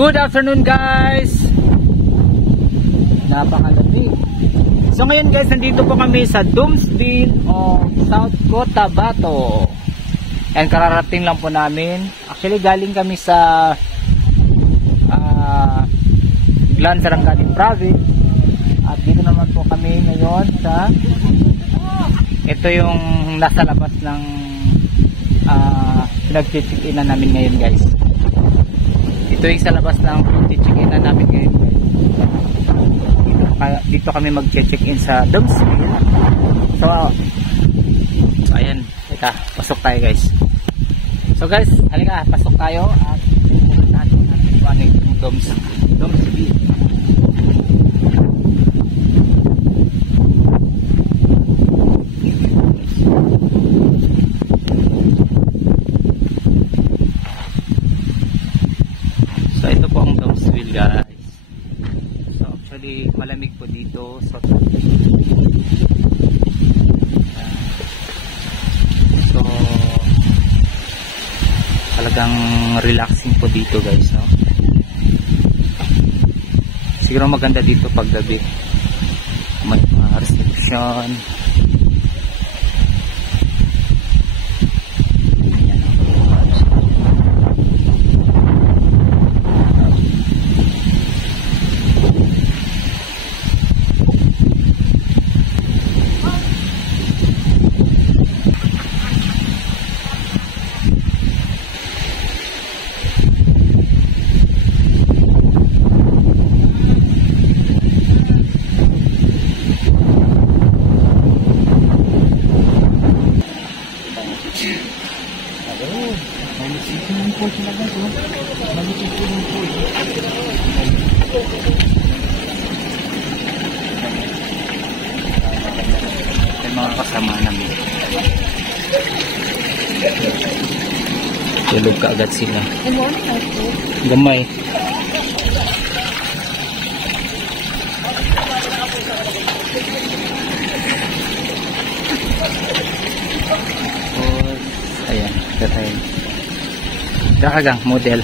Good afternoon guys. Napakalamig. So ngayon guys, nandito po kami sa Doomsville o South Cotabato. And kararating lang po namin. Actually galing kami sa Glan Sarangani Province. At dito naman po kami ngayon sa ito yung nasa labas ng pinag-check-in na namin ngayon guys. Ito yung sa labas ng pinag-check-in na namin ngayon guys. Dito kami mag-check-in sa Doomsville. So ayan, teka, pasok tayo guys. So guys, halika, pasok tayo at pupuntahan natin kung ano yung Doomsville. So ito po ang Doomsville guys. So actually malamig po dito. So talagang relaxing po dito guys, no? Siguro maganda dito pag gabi. May mga reception. Yung mga kasama namin, tulog ka agad sila. Gamay. Ayan, katayin. Kakagang model.